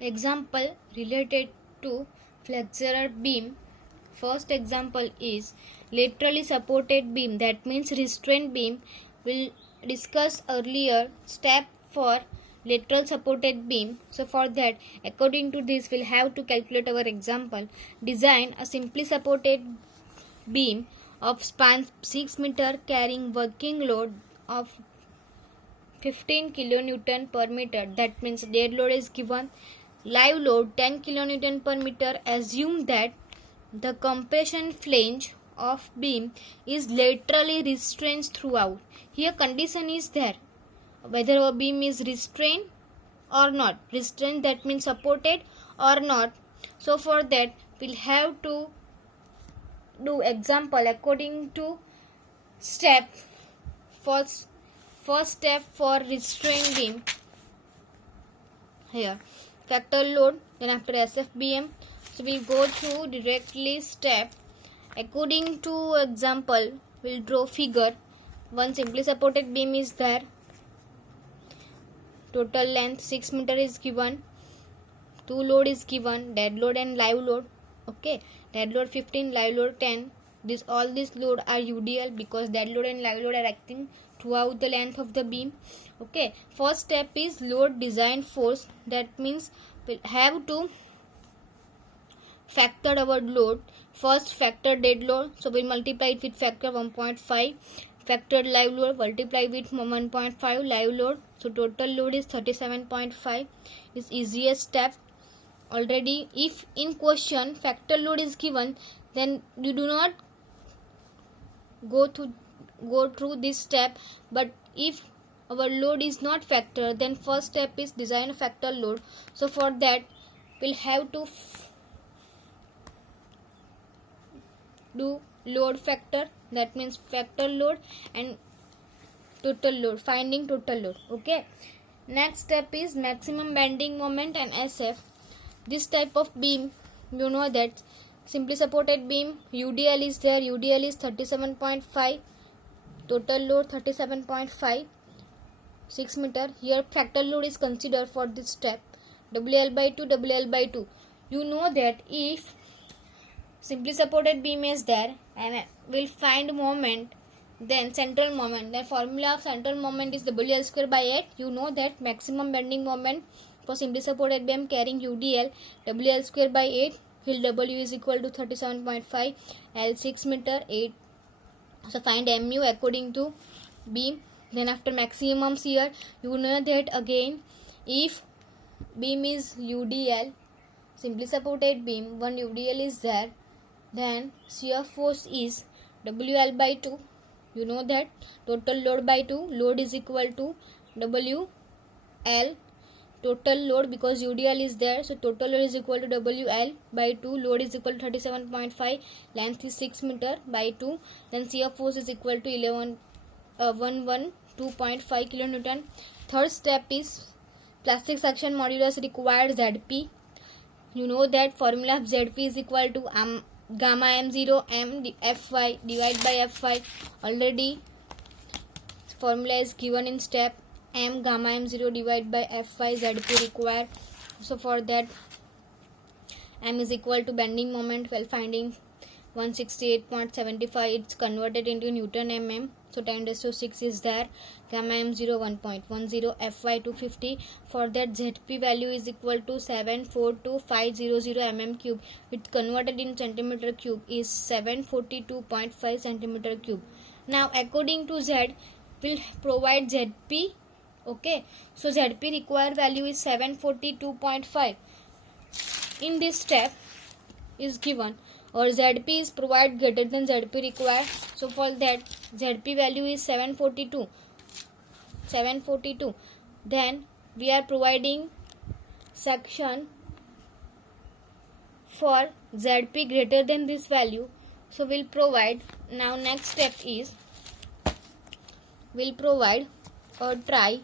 Example related to flexural beam. First example is laterally supported beam, that means restraint beam. We'll discuss earlier step for lateral supported beam. So for that, according to this, we'll have to calculate our example. Design a simply supported beam of span 6 meter carrying working load of 15 kilonewton per meter. That means dead load is given. Live load 10 kilonewton per meter. Assume that the compression flange of beam is laterally restrained throughout. Here condition is there whether a beam is restrained or not. Restrained, that means supported or not. So for that we'll have to do example according to step. First step for restrained beam. Here factor load, then after SFBM. So we go through directly step. According to example, we'll draw figure. One simply supported beam is there. Total length 6 meter is given. Two load is given, dead load and live load. Okay, dead load 15, live load 10. All these load are UDL because dead load and live load are acting throughout the length of the beam. Okay, first step is load design force. That means we'll have to factor our load. First factor dead load, so we'll multiply it with factor 1.5. Factor live load, multiply with 1.5 live load. So total load is 37.5. Is easiest step. Already if in question factor load is given, then you do not go through this step. But if our load is not factor, then first step is design a factor load. So for that we'll have to do load factor, that means factor load and total load, finding total load. Okay, next step is maximum bending moment and SF. This type of beam, you know that simply supported beam, UDL is there. UDL is 37.5, total load 37.5, 6 meter. Here factor load is considered for this step. WL by 2, WL by 2. You know that if simply supported beam is there and will find moment, then central moment, the formula of central moment is WL square by 8. You know that maximum bending moment for simply supported beam carrying UDL, WL square by 8. Here W is equal to 37.5, L 6 meter 8. So find MU according to beam. Then after maximums here, you know that again if beam is UDL, simply supported beam, one UDL is there, then shear force is WL by 2. You know that total load by 2, load is equal to WL total load because UDL is there, so total load is equal to WL by 2. Load is equal to 37.5, length is 6 meter by 2. Then shear force is equal to 112.5 kilonewton. Third step is plastic section modulus required ZP. You know that formula of ZP is equal to gamma m0 m fy divided by fy. Already formula is given in step. M gamma m0 divided by fy ZP required. So for that m is equal to bending moment. Well, finding 168.75, it's converted into Newton mm. So 10⁶ is there. Gamma m0 1.10, fy 250. For that ZP value is equal to 742,500 mm cube, which converted in centimeter cube is 742.5 centimeter cube. Now according to Z, will provide ZP. Okay, so ZP required value is 742.5. In this step is given, or ZP is provided greater than ZP required. So for that ZP value is 742. Then we are providing section for ZP greater than this value. So we'll provide. Now next step is we'll provide or try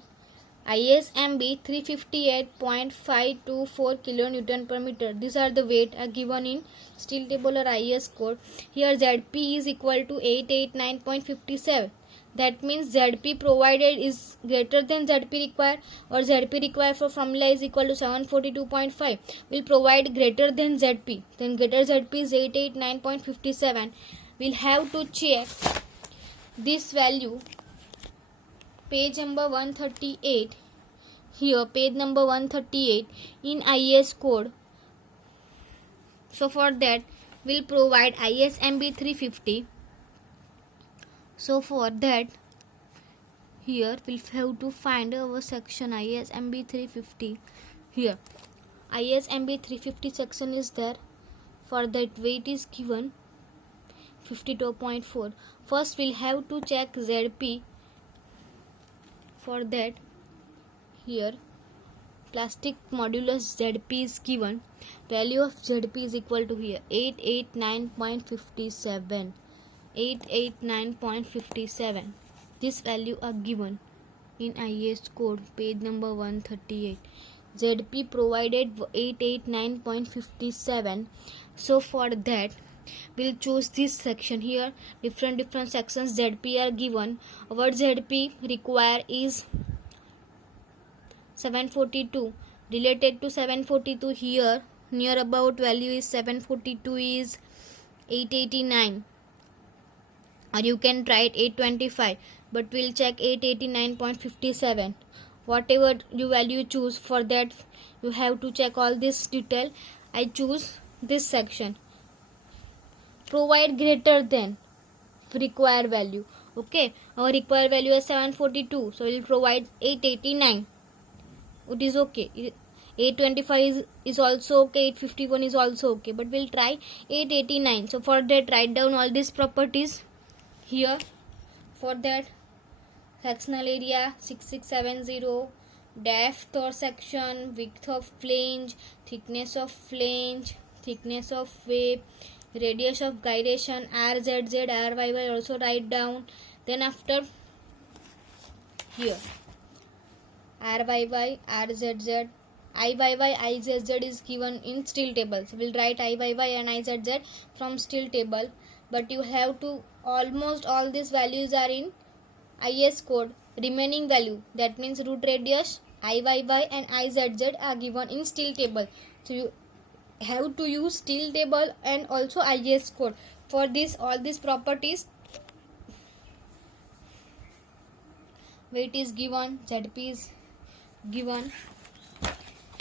ISMB 358.524 kilonewton per meter. These are the weight are given in steel table or IS code. Here ZP is equal to 889.57. That means ZP provided is greater than ZP required, or ZP required for formula is equal to 742.5. Will provide greater than ZP. Then greater ZP is 889.57. We'll have to check this value. Page number 138. Here, page number 138 in IS code. So for that, we'll provide ISMB 350. So for that, here we'll have to find our section ISMB 350. Here, ISMB 350 section is there. For that, weight is given 52.4. First, we'll have to check ZP. For that, here plastic modulus ZP is given. Value of ZP is equal to here 889.57. 889.57. This value are given in IS code, page number 138. ZP provided 889.57. So for that, we'll choose this section. Here different sections ZP are given. Our ZP require is 742. Related to 742, here near about value is 742 is 889, or you can try it 825, but we'll check 889.57. Whatever you value choose, for that you have to check all this detail. I choose this section. Provide greater than required value. Okay, our required value is 742, so we'll provide 889. It is okay. 825 is also okay. 851 is also okay, but we'll try 889. So for that, write down all these properties here. For that, sectional area 6670, depth or section, width of flange, thickness of flange, thickness of wave, radius of gyration, RZZ, RYY also write down. Then after, here RYY, RZZ, IYY, IZZ is given in steel table. So we'll write IYY and IZZ from steel table. But you have to, almost all these values are in IS code. Remaining value, that means root radius, IYY and IZZ are given in steel table. So you have to use steel table and also IS code. For this, all these properties, weight is given, ZP is given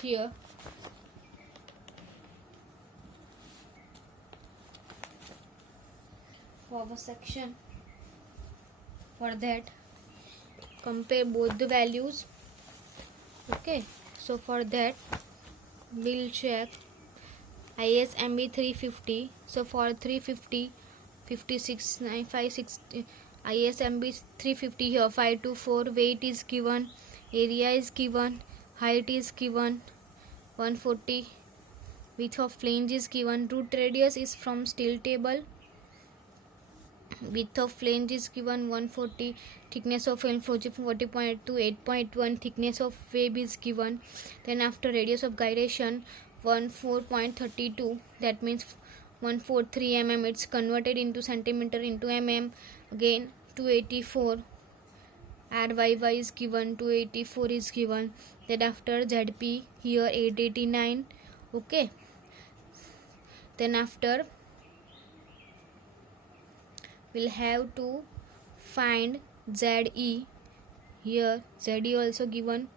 here. For the section, for that, compare both the values. Okay, so for that, we'll check ISMB 350. So for 350, 56, 956, ISMB 350 here 524. Weight is given, area is given, height is given 140, width of flange is given, root radius is from steel table, width of flange is given 140, thickness of film 40.2 to 8.1, thickness of wave is given. Then after radius of gyration 14.32, that means 143 mm. It's converted into centimeter into mm. Again 284, RYY is given, 284 is given. Then after ZP here 889. Okay, then after we'll have to find ZE. Here ZE also given,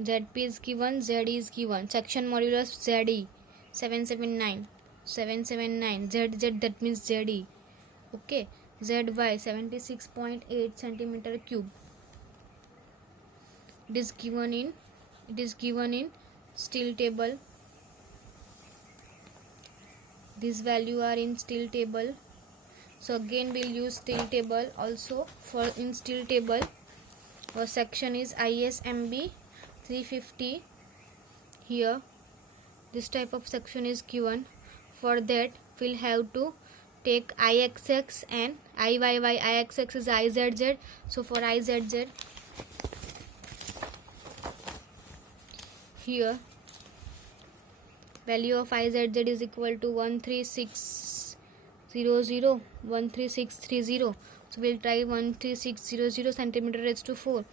ZP is given, Z is given. Section modulus ZE 779, 779. ZZ, that means ZE. Okay, ZY 76.8 centimeter cube. It is given in steel table. This value are in steel table. So again we'll use steel table also. For in steel table, our section is ISMB 350. Here this type of section is given. For that we'll have to take IXX and IYY. IXX is IZZ. So for IZZ, here value of IZZ is equal to 13600, 13630. So we'll try 13600 centimeter raised to 4.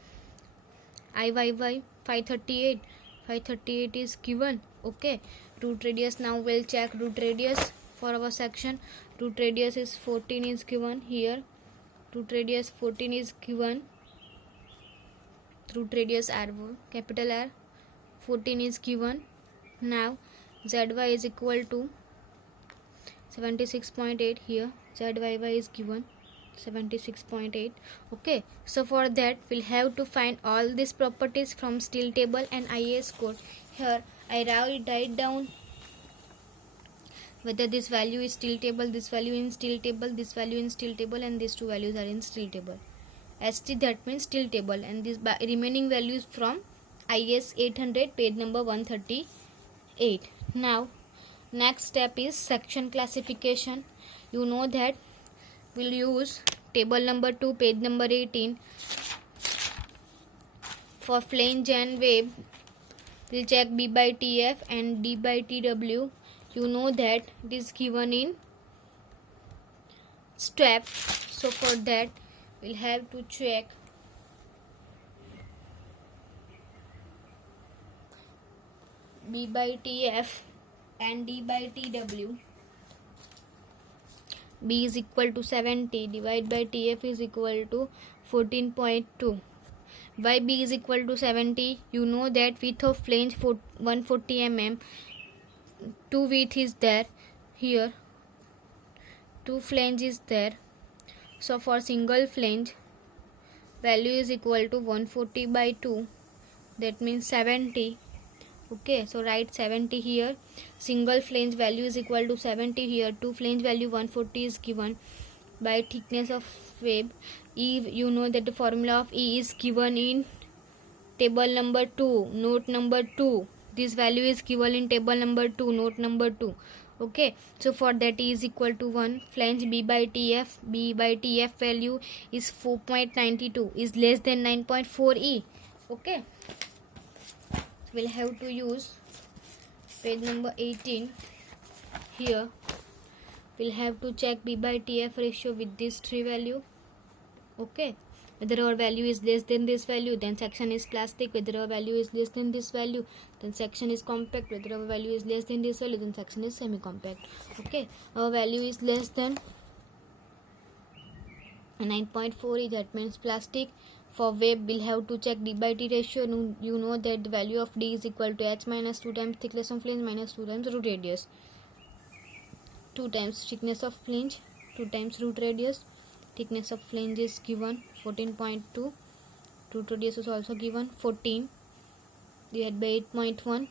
IYY 538 is given. Okay, root radius, now we'll check root radius for our section. Root radius is 14 is given here. Root radius 14 is given. Root radius R, capital R, 14 is given. Now ZY is equal to 76.8 here. ZYY is given 76.8. Okay, so for that we'll have to find all these properties from steel table and IAS code. Here I write down whether this value is steel table, this value in steel table, this value in steel table, and these two values are in steel table. ST, that means steel table, and these remaining values from IS 800 page number 138. Now next step is section classification. You know that we'll use table number 2 page number 18. For flange and web we'll check B by TF and D by TW. You know that it is given in step, so for that we'll have to check B by TF and D by TW. B is equal to 70 divided by TF is equal to 14.2. Why B is equal to 70? You know that width of flange 140 mm, 2 width is there here, 2 flange is there. So for single flange value is equal to 140 by 2, that means 70. Okay, so write 70 here. Single flange value is equal to 70 here. 2 flange value 140 is given. By thickness of web, E, you know that the formula of E is given in table number 2, note number 2. This value is given in table number 2, note number 2. Okay, so for that E is equal to 1. Flange B by TF value is 4.92, is less than 9.4 E. Okay, so we'll have to use page number 18 here. We'll have to check B by TF ratio with this 3 value. Okay, whether our value is less than this value, then section is plastic. Whether our value is less than this value, then section is compact. Whether our value is less than this value, then section is semi-compact. Okay, our value is less than 9.4, that means plastic. For web, we'll have to check D by T ratio. You know that the value of D is equal to H minus 2 times thickness of flange minus 2 times root radius. 2 times thickness of flange, 2 times root radius. Thickness of flange is given 14.2. Root radius is also given 14 divided by 8.1.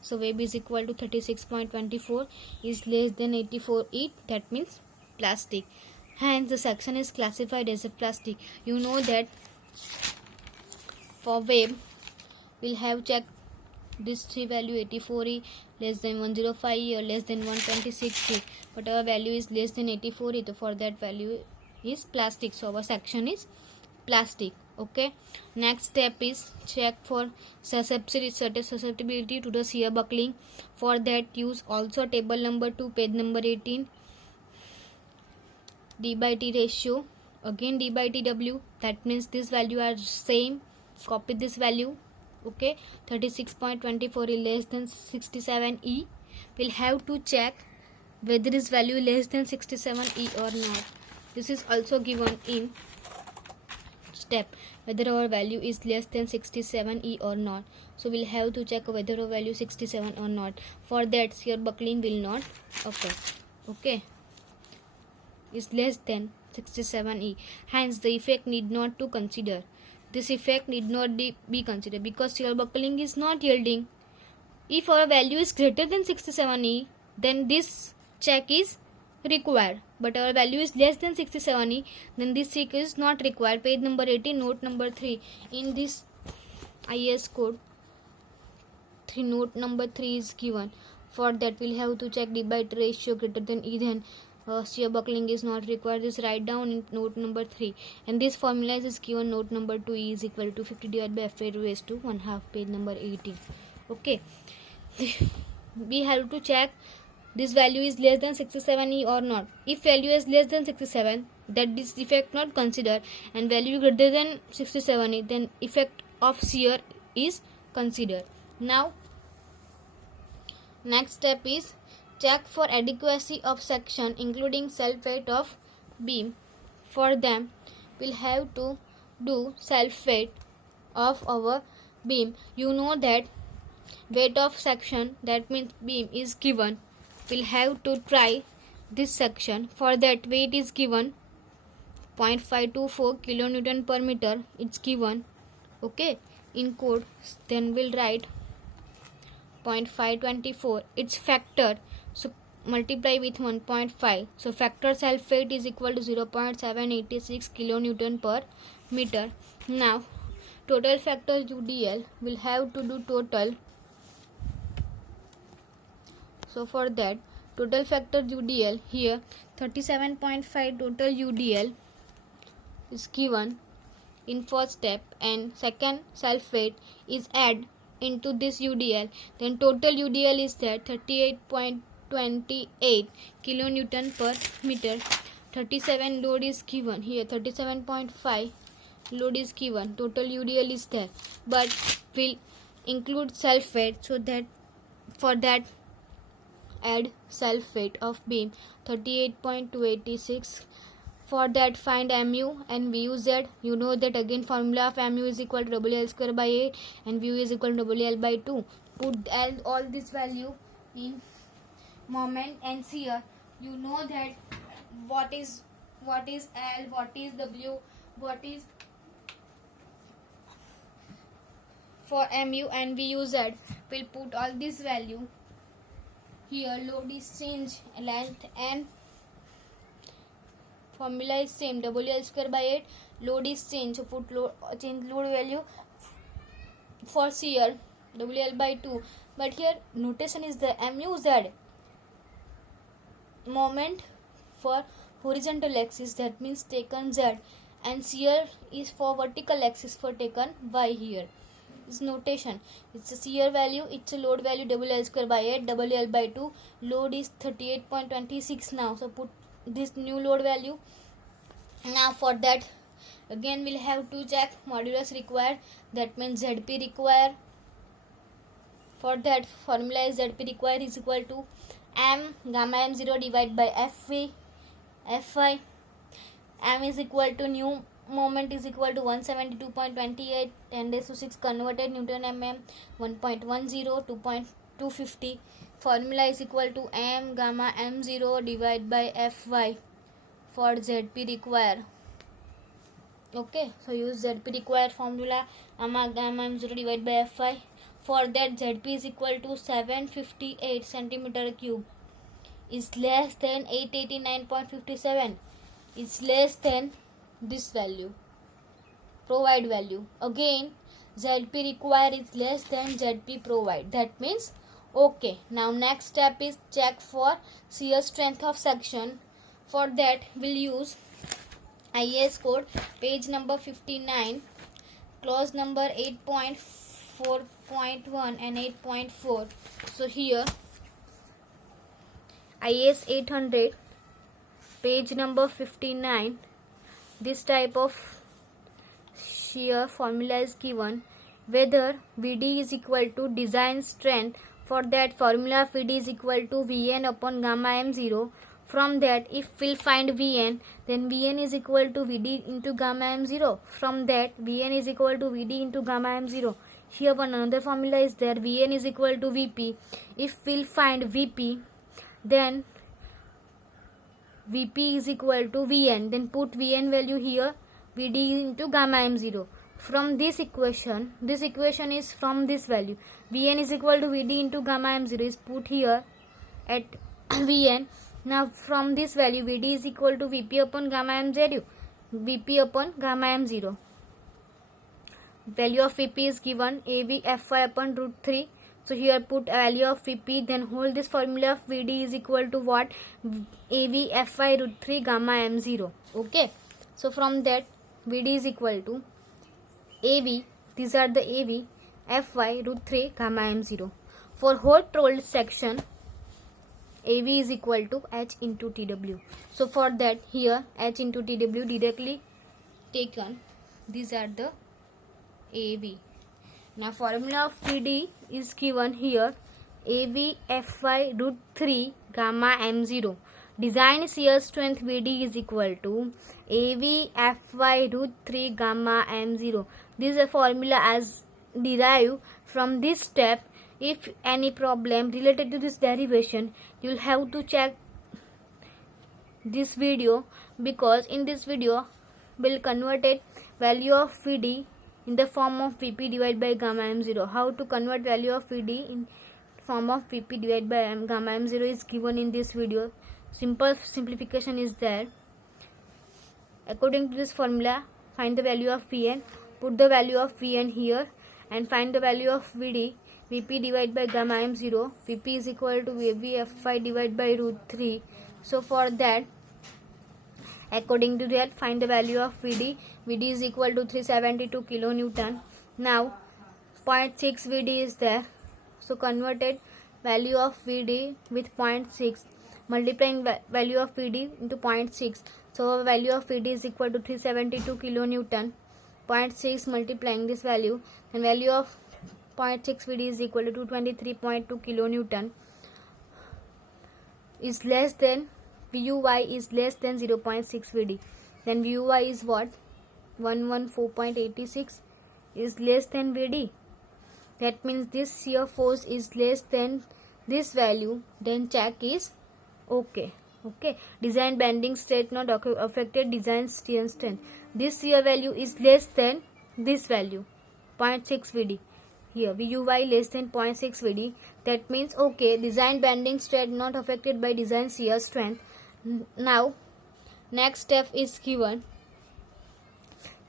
So web is equal to 36.24, is less than 84 E, that means plastic. Hence the section is classified as a plastic. You know that for web we'll have checked this 3 value 84 E, less than 105 E or less than 126 E, but our value is less than 84 E, so for that value is plastic, so our section is plastic. Okay, next step is check for susceptibility to the shear buckling. For that use also table number 2 page number 18. D by T ratio, again D by TW, that means this value are same, copy this value. Okay, 36.24 is less than 67 E. We'll have to check whether this value is less than 67 E or not. This is also given in step, whether our value is less than 67 E or not. So we'll have to check whether our value is 67 or not. For that shear buckling will not occur. Okay, is less than 67 E. Hence the effect need not to consider. This effect need not be considered because shear buckling is not yielding. If our value is greater than 67 E, then this check is required, but our value is less than 67 E, then this check is not required. Page number 18, note number 3. In this IS code 3, note number 3 is given. For that we'll have to check D by T ratio greater than E, then shear buckling is not required. This write down in note number 3, and this formula is given note number 2. E is equal to 50 divided by F raised to 1/2, page number 18. Okay, we have to check this value is less than 67 E or not. If value is less than 67, that this effect not considered, and value greater than 67, then effect of shear is considered. Now next step is check for adequacy of section including self weight of beam. For them we'll have to do self weight of our beam. You know that weight of section, that means beam, is given. We'll have to try this section. For that weight is given 0.524 kilonewton per meter. It's given. Okay, in code. Then we'll write 0.524. Its factor, so multiply with 1.5. So factor self weight is equal to 0.786 kilonewton per meter. Now total factor UDL, will have to do total. So for that total factor UDL, here 37.5 total UDL is given in first step, and second self weight is add into this UDL, then total UDL is that 38.28 kilonewton per meter. 37 load is given here, 37.5 load is given, total UDL is there, but will include self weight, so that for that add self weight of beam 38.286. For that find mu and VUZ. You know that again formula of mu is equal to WL square by 8 and VU is equal to WL by 2. Put all this value in moment and shear. You know that what is L, what is W, what is for mu and VUZ. We'll put all this value here. Load is change, length and formula is same, WL square by 8. Load is change, so put change load value. For shear WL by 2, but here notation is the MUZ. Moment for horizontal axis, that means taken Z, and shear is for vertical axis for taken Y. Here is notation. It's a shear value, it's a load value WL square by 8, WL by 2. Load is 38.26 now, so put this new load value. Now for that again we'll have to check modulus required, that means ZP required. For that formula is ZP required is equal to M gamma M0 divided by Fy. M is equal to new moment is equal to 172.28 10⁶ converted Newton mm 1.10 2.250. Formula is equal to M gamma M0 divided by Fy for ZP required. Okay, so use ZP required formula, gamma M0 divided by Fy. For that ZP is equal to 758 centimeter cube, is less than 889.57, is less than this value, provide value. Again ZP required is less than ZP provide, that means okay. Now next step is check for shear strength of section. For that we'll use IAS code page number 59, clause number 8.4.1 and 8.4. so here IAS 800 page number 59, this type of shear formula is given, whether VD is equal to design strength. For that formula VD is equal to Vn upon gamma M0. From that if we'll find Vn, then Vn is equal to Vd into gamma M0. From that Vn is equal to Vd into gamma M0. Here one another formula is there, Vn is equal to Vp. If we'll find Vp, then Vp is equal to Vn, then put Vn value here, Vd into gamma M0. From this equation is from this value, Vn is equal to Vd into gamma M0 is put here at Vn. Now from this value Vd is equal to Vp upon gamma M0, Vp upon gamma M0. Value of Vp is given AV Fy upon root 3. So here put value of Vp, then hold this formula of Vd is equal to what? AV Fy root 3 gamma M0. Okay. So from that Vd is equal to AV, these are the AV Fy root 3 gamma M0. For hot rolled section AV is equal to H into TW. So for that, here H into TW directly taken. These are the AV. Now formula of VD is given here. AV Fy root 3 gamma m0. Design shear strength VD is equal to AV Fy root 3 gamma m0. This is a formula as derived from this step. If any problem related to this derivation, you will have to check this video, because in this video will convert it value of VD in the form of Vp divided by gamma m0. How to convert value of VD in form of Vp divided by gamma m0 is given in this video. Simple simplification is there. According to this formula, find the value of Vn, put the value of Vn here, and find the value of VD. Vp divided by gamma m0. Vp is equal to AV Fy divided by root 3. So for that, according to that, find the value of VD. VD is equal to 372 kilonewton. Now 0.6 VD is there. So converted value of VD with 0.6, multiplying value of VD into 0.6. So value of VD is equal to 372 kilonewton. 0.6 multiplying this value, and value of 0.6 VD is equal to 223.2 kilonewton. Is less than VUY is less than 0.6 VD. Then VUY is what? 114.86 is less than VD. That means this shear force is less than this value. Then check is okay. Okay. Design bending strength not affected design shear strength. This shear value is less than this value, 0.6 VD. Here VUY less than 0.6 VD. That means okay, design bending strength not affected by design shear strength. Now next step is given.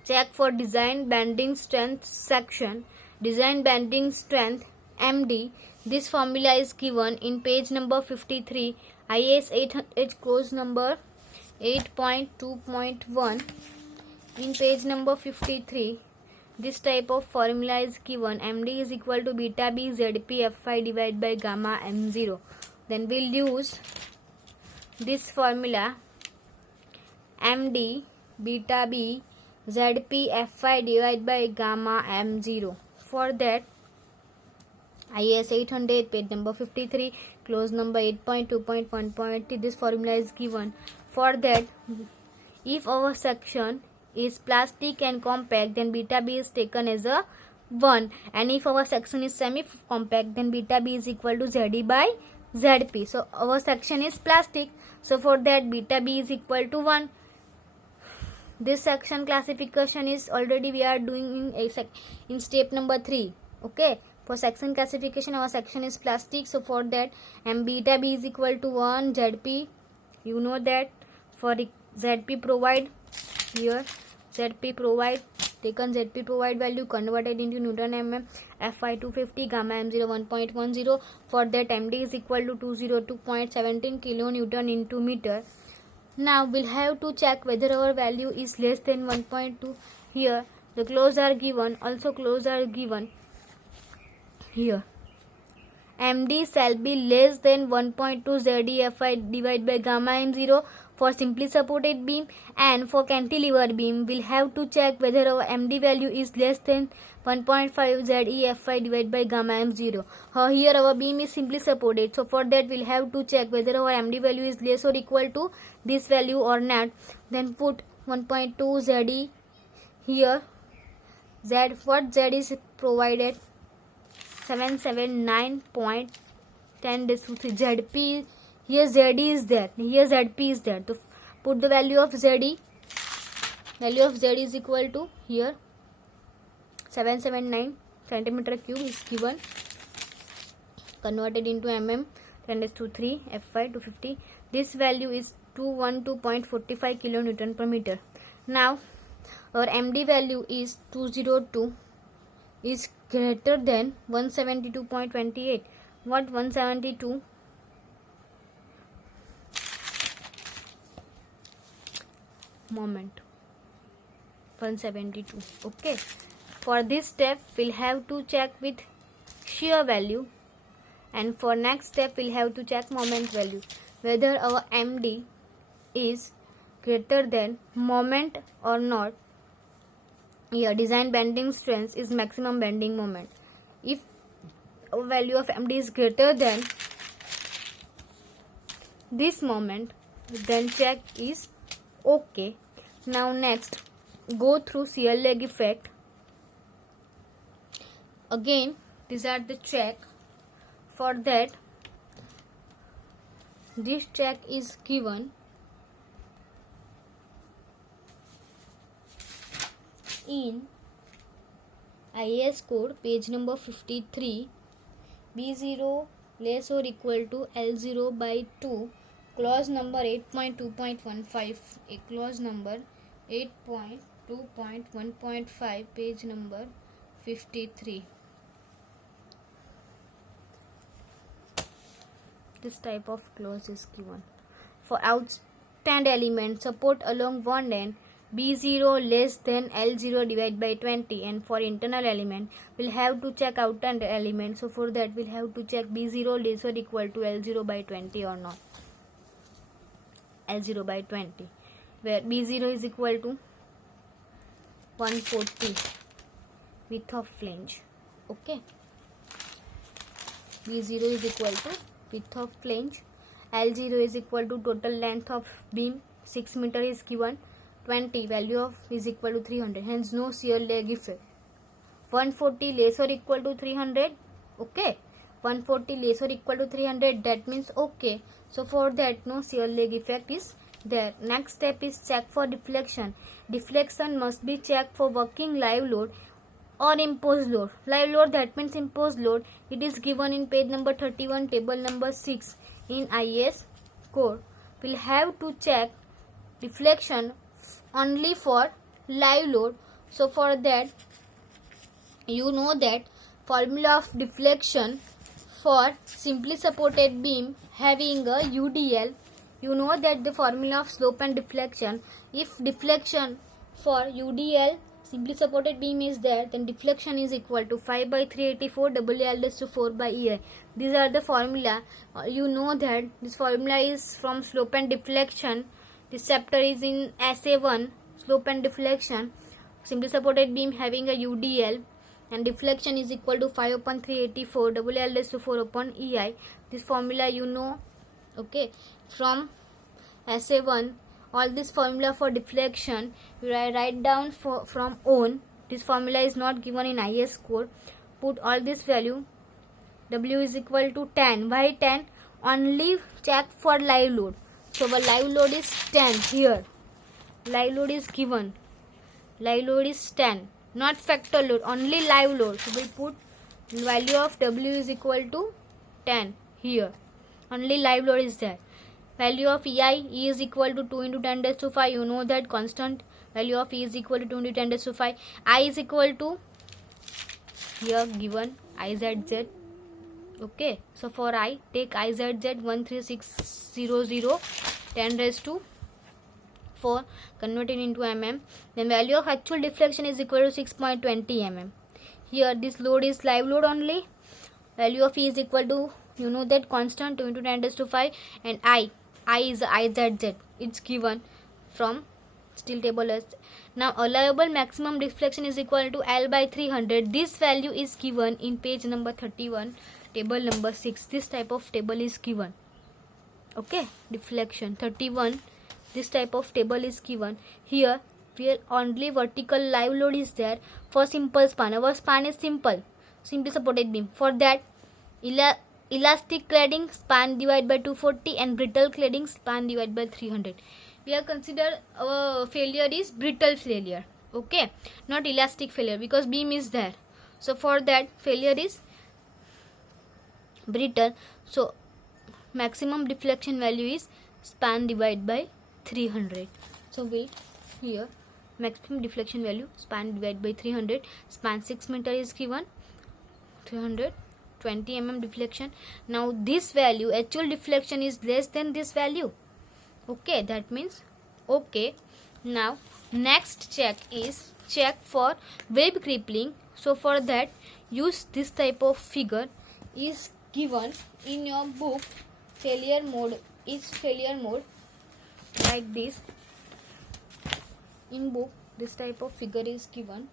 Check for design bending strength section. Design bending strength MD. This formula is given in page number 53, IS 800 course number 8.2.1. In page number 53, this type of formula is given. MD is equal to beta B ZP Fy divided by gamma m0. Then we'll use this formula, MD beta B ZP Fy divided by gamma m0. For that, IS 800 page number 53 clause number 8.2.1.3, this formula is given. For that, if our section is plastic and compact, then beta B is taken as a 1, and if our section is semi compact, then beta B is equal to ZE by ZP. So our section is plastic, so for that beta B is equal to 1. This section classification is already we are doing in step number 3. Okay, for section classification our section is plastic, so for that m beta B is equal to 1 ZP. You know that for ZP provide here, ZP provide, taken ZP provide value, converted into Newton mm, Fy 250, gamma m0 1.10. For that MD is equal to 202.17 kilonewton into meter. Now we'll have to check whether our value is less than 1.2. Here the clause are given, also clause are given here. MD shall be less than 1.2 ZEFI divided by gamma m0 for simply supported beam, and for cantilever beam we'll have to check whether our MD value is less than 1.5 ZEFI divided by gamma m0. Here our beam is simply supported, so for that we'll have to check whether our MD value is less or equal to this value or not. Then put 1.2 ZE here. Z, what Z is provided? 779.10 ZP. Here ZD is there, here ZP is there. To put the value of ZE, value of Z is equal to here 779 centimeter cube is given, converted into mm, 10⁻³ Fy 250. This value is 212.45 kilonewton per meter. Now our MD value is 202 is greater than 172.28. What 172? Moment 172. Okay, for this step we'll have to check with shear value, And for next step, we'll have to check moment value, whether our MD is greater than moment or not. Here, design bending strength is maximum bending moment. If our value of MD is greater than this moment, then check is okay. Now next, go through shear leg effect. Again, these are the check. For that, this check is given in IAS code page number 53, B0 less or equal to L0 by 2, clause number 8.2.15, a clause number 8.2.1.5, page number 53. This type of clause is given. For outstand element, support along one end, B0 less than L0 divided by 20, and for internal element, we'll have to check outstand element. So for that, we'll have to check B0 less or equal to L0 by 20 or not. L0 by 20, where B0 is equal to 140 width of flange. Okay. B0 is equal to width of flange. L0 is equal to total length of beam, 6 meter is given. 20 value of is equal to 300, hence no shear leg effect. 140 less or equal to 300. Okay, 140 less or equal to 300, that means okay. So for that, no shear leg effect is there. Next step is check for deflection. Deflection must be checked for working live load or imposed load. Live load, that means imposed load. It is given in page number 31, table number 6 in IAS code. We'll have to check deflection only for live load. So for that, you know that formula of deflection for simply supported beam having a UDL, you know that the formula of slope and deflection, if deflection for UDL simply supported beam is there, then deflection is equal to 5 by 384 WL/4 by EI. These are the formula. You know that this formula is from slope and deflection. This chapter is in SA1, slope and deflection. Simply supported beam having a UDL, and deflection is equal to 5 upon 384 WL/4 upon EI. This formula you know, okay, from SA1. All this formula for deflection you write down from own. This formula is not given in IAS code. Put all this value. W is equal to 10. Why 10? Only check for live load. So our live load is 10 here. Live load is given. Live load is 10. Not factor load, only live load. So we put value of W is equal to 10 here. Only live load is there. Value of EI, E is equal to 2 into 10 raised to 5. You know that constant value of E is equal to 2 into 10 raised to 5. I is equal to, here given IZZ. Okay, so for I, take IZZ 13600 10 raised to 4, convert it into mm. Then value of actual deflection is equal to 6.20 mm. Here this load is live load only. Value of E is equal to, you know that constant 2 into 10 raised to 5, and I is IZZ. It's given from steel table as. Now allowable maximum deflection is equal to L by 300. This value is given in page number 31, table number 6. This type of table is given. Okay, deflection 31. This type of table is given. Here where only vertical live load is there for simple span. Our span is simple, simply supported beam. For that, elastic cladding span divided by 240 and brittle cladding span divided by 300. We are consider our failure is brittle failure. Okay, not elastic failure, because beam is there. So for that, failure is brittle. So maximum deflection value is span divided by 300. So we here maximum deflection value span divided by 300. Span 6 meter is given. 320 mm deflection. Now this value, actual deflection, is less than this value. Okay, that means okay. Now next check is check for web crippling. So for that, use this type of figure is given in your book. Failure mode is failure mode, like this. In book this type of figure is given.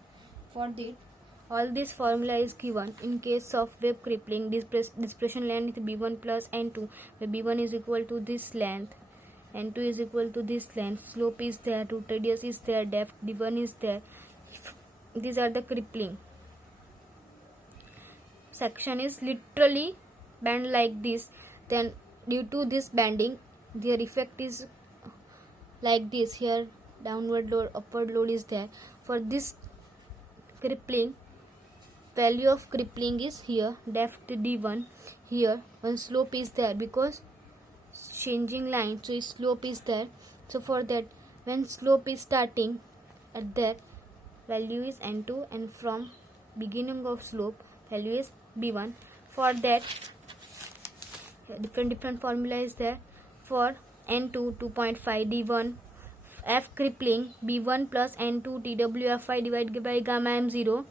For the all this formula is given. In case of web crippling, dispersion length is b1 plus n2, where b1 is equal to this length, n2 is equal to this length, slope is there, root radius is there, depth d1 is there. These are the crippling. Section is literally bend like this. Then due to this bending, their effect is like this. Here downward load, upward load is there. For this crippling, value of crippling is here, depth d1, here one slope is there because changing line, so slope is there. So for that, when slope is starting at that, value is n2, and from beginning of slope value is b1. For that, different formula is there. For n2 2.5 d1 f crippling b1 plus n2 twfi divided by gamma m0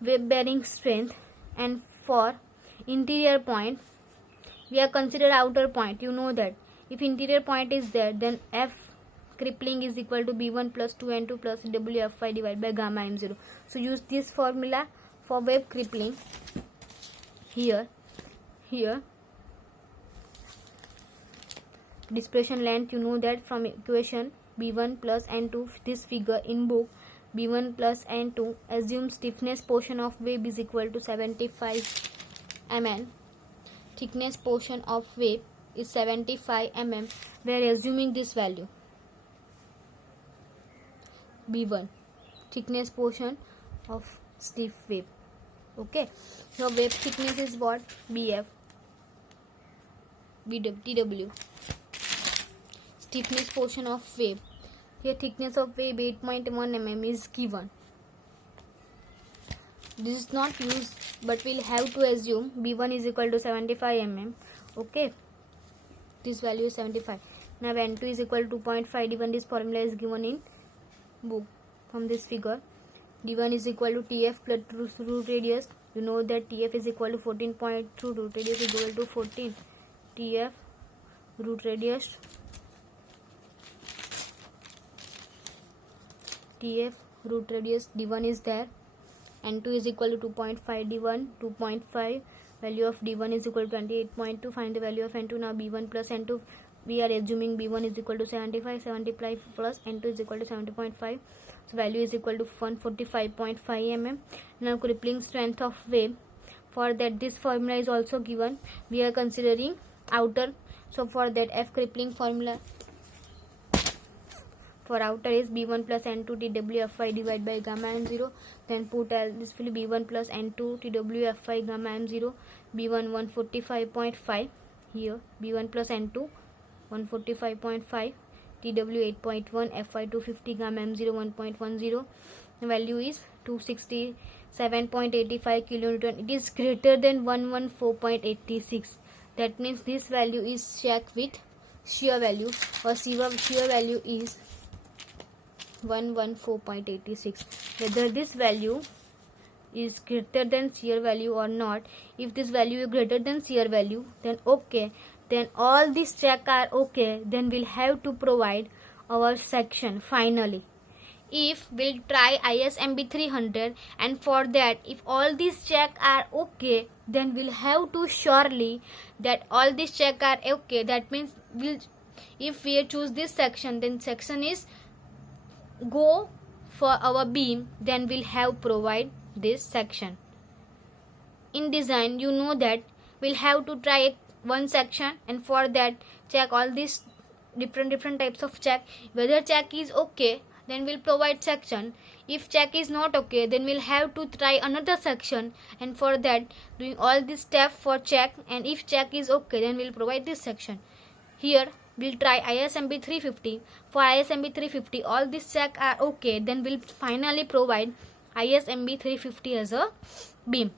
wave bearing strength. And for interior point, we are considered outer point. You know that if interior point is there, then f crippling is equal to b1 plus 2n2 plus wfi divided by gamma m0. So use this formula for wave crippling. Here dispersion length, you know that from equation b1 plus n2. This figure in book, b1 plus n2, assume stiffness portion of wave is equal to 75 mm. Thickness portion of wave is 75 mm. We are assuming this value b1, thickness portion of stiff wave. Okay, so wave thickness is what? bf, tw. Stiffness portion of wave, here thickness of wave 8.1 mm is given. This is not used, but we'll have to assume b1 is equal to 75 mm. Okay, this value is 75. Now n2 is equal to 2.5 d1. This formula is given in book. From this figure, d1 is equal to tf plus root radius. You know that tf is equal to 14.2, root radius is equal to 14. tf root radius, tf root radius d1 is there, n2 is equal to 2.5 d1, 2.5, value of d1 is equal to 28.2. Find the value of n2. Now b1 plus n2, we are assuming b1 is equal to 75 plus n2 is equal to 70.5, so value is equal to 145.5 mm. Now crippling strength of wave, for that this formula is also given. We are considering outer, so for that f crippling formula for outer is b1 plus n2 twfi divided by gamma m0. Then put this will be b1 plus n2 twfi gamma m0, b1 145.5, here b1 plus n2 145.5, tw 8.1, fi 250, gamma m0 1.10. The value is 267.85 kilonewton. It is greater than 114.86. That means this value is checked with shear value, or shear value is 114.86. Whether this value is greater than shear value or not. If this value is greater than shear value, then okay, then all these check are okay, then we'll have to provide our section finally. If we'll try ISMB 300, and for that if all these check are okay, then we'll have to surely that all these check are okay. That means if we choose this section, then section is go for our beam, then we'll have provide this section. In design, you know that we'll have to try one section, and for that check all these different types of check. Whether check is okay, then we'll provide section. If check is not okay, then we'll have to try another section, and for that doing all this step for check, and if check is okay, then we'll provide this section. Here we'll try ISMB 350. For ISMB 350 all these check are okay, then we'll finally provide ISMB 350 as a beam.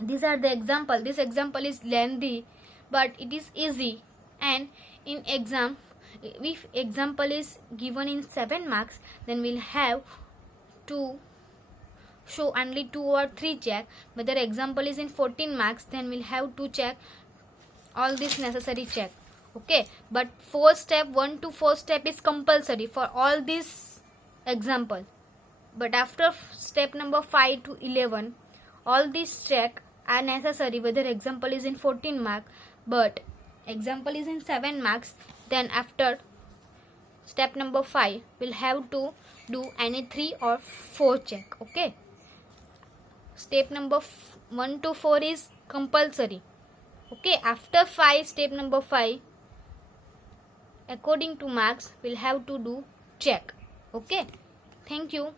These are the example. This example is lengthy, but it is easy, and in exam, if example is given in 7 marks, then we'll have to show only 2 or 3 check, whether example is in 14 marks, then we'll have to check all this necessary check. Okay, but 4 step 1 to 4 step is compulsory for all these example, but after step number 5 to 11 all these check are necessary, whether example is in 14 mark but example is in 7 marks, then after step number 5 we'll have to do any 3 or 4 check. Okay, step number 1 to 4 is compulsory. Okay, after 5 step number 5 according to marks we'll have to do check. Okay, thank you.